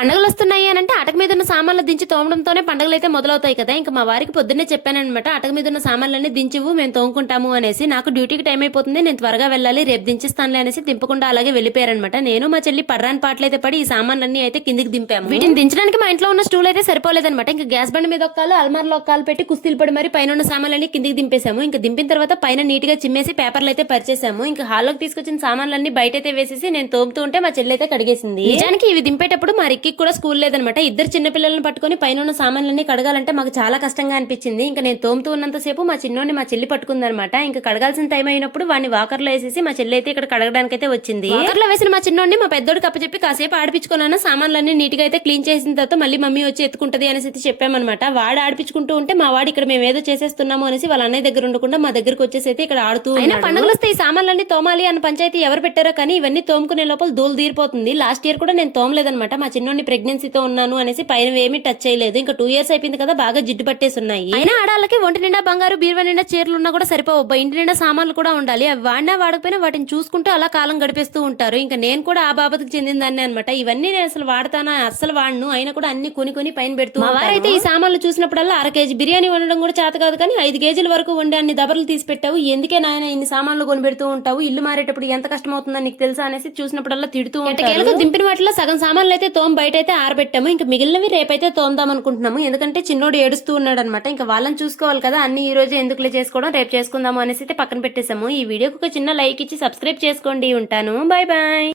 పండగలు వస్తున్నాయి అని అంటే అటక మీద ఉన్న సామాన్లు దించి తోమడంతోనే పండుగలు అయితే మొదలవుతాయి కదా. ఇంకా మా వారికి పొద్దున్నే చెప్పానన్నమాట అటక మీద ఉన్న సామాన్లన్నీ దించివు మేము తోముకుంటాము అనేసి. నాకు డ్యూటీకి టైం అయిపోతుంది నేను త్వరగా వెళ్ళాలి రేపు దించిస్తానులే అనేసి దింపకుండా అలాగే వెళ్ళిపోయారనమాట నేను మా చెల్లి పర్రాని పాటలు అయితే పడి ఈ సామాన్లన్నీ అయితే కిందికి దింపాము. వీటిని దించడానికి మా ఇంట్లో ఉన్న స్టూల్ అయితే సరిపోలేదనమాట ఇంకా గ్యాస్ బండి మీద ఒక కాలు అల్మార్లో ఒక కాలు పెట్టి కుస్తీలు పడి మరి పైన ఉన్న సామాన్లన్నీ కిందికి దింపేశాము. ఇంకా దింపిన తర్వాత పైన నీట్గా చిమ్మేసి పేపర్లు అయితే పరిచేసాము ఇంకా హాల్లోకి తీసుకొచ్చిన సామాన్లన్నీ బయట అయితే వేసేసి నేను తోముతూ ఉంటే మా చెల్లి అయితే కడిగేసింది. నిజానికి ఇవి దింపేటప్పుడు మా రిక్కి కూడా స్కూల్ లేదనమాట. ఇద్దరు చిన్న పిల్లల్ని పట్టుకొని పైన ఉన్న సామాన్లన్నీ కడగాలంటే మాకు చాలా కష్టంగా అనిపించింది. ఇంకా నేను తోముతూ ఉన్నంతసేపు మా చిన్నోని మా చెల్లి పట్టుకుందనమాట. ఇంకా కడగాల్సిన టైం అయినప్పుడు వాడిని వాకర్లో వేసేసి మా చెల్లి అయితే ఇక్కడ కడగడానికి అయితే వచ్చింది. వాకర్లో వేసిన మా చిన్నోడిని మా పెద్దోడికి అప్పచెప్పి కాసేపు ఆడిపించుకున్నాను. సామాన్లన్నీ నీట్గా అయితే క్లీన్ చేసిన తర్వాత మళ్ళీ మమ్మీ వచ్చి ఎత్తుకుంటది అనేసి అయితే చెప్పామన్నమాట వాడు ఆడిపించుకుంటూ ఉంటే మా వాడు ఇక్కడ మేము ఏదో చేసేస్తున్నాము అనేసి వాళ్ళ అన్నయ్య దగ్గర ఉండకుండా మా దగ్గరకు వచ్చేసి అయితే ఇక్కడ ఆడుతూ అయినా పండుగలు వస్తే ఈ సామాన్లన్నీ తోమాలి అన్న పంచాయతీ ఎవరు పెట్టారో కానీ ఇవన్నీ తోముకునే లోపల దూలు తీరిపోతుంది. లాస్ట్ ఇయర్ కూడా నేను తోమలేదన్నమాట మా చిన్నోడిని ప్రెగ్నెన్సీతో ఉన్నాను అనేసి పైన ఏమీ టచ్ చేయలేదు. ఇంకా టూ ఇయర్స్ అయిపోయింది కదా బాగా జిడ్డు పట్టేసి ఉన్నాయి. అయినా ఆడాలకి ఒంటి నిండా బంగారు బీరువా నిండా చీరలు ఉన్నా కూడా సరిపోవు. అబ్బా, ఇంటి నిండా సామాన్లు కూడా ఉండాలి. అవి వాడినా వాడకపోయినా వాటిని చూసుకుంటూ అలా కాలం గడిపేస్తూ ఉంటారు. ఇంకా నేను కూడా ఆ బాబతికి చెందిన దాన్ని అనమాట ఇవన్నీ నేను అసలు వాడతానా అస్సలు వాడను. అయినా కూడా అన్ని కొని కొని పైన పెడుతూ వారైతే ఈ సామాన్లు చూసినప్పుడల్లా అర కేజీ బిర్యానీ వండడం కూడా చేత కాదు కానీ ఐదు కేజీల వరకు వండి అన్ని దబర్లు తీసి పెట్టావు. ఎందుకే నాయన ఇన్ని సామాన్లు కొని పెడుతూ ఉంటావు? ఇల్లు మారేటప్పుడు ఎంత కష్టం అవుతుందని నీకు తెలుసా అనేసి చూసినప్పుడల్లా తిడుతూ ఉంటారు. దింపిన వాటిలో సగం సామాన్లు అయితే తోమ బయట అయితే ఆరబెట్టాము. ఇంకా మిగిలినవి రేపైతే తోమదాం అనుకుంటున్నాము ఎందుకంటే చిన్నోడు ఏడుస్తూ ఉన్నాడు అనమాట ఇంకా వాళ్ళని చూసుకోవాలి కదా. అన్ని ఈ రోజు ఎందుకులే చేసుకోవడం? రేపు చేసుకుందాము అనేసి అయితే పక్కన పెట్టేశాము. ఈ వీడియోకి ఒక చిన్న లైక్ ఇచ్చి సబ్స్క్రైబ్ చేసుకోండి. ఉంటాను. Bye bye.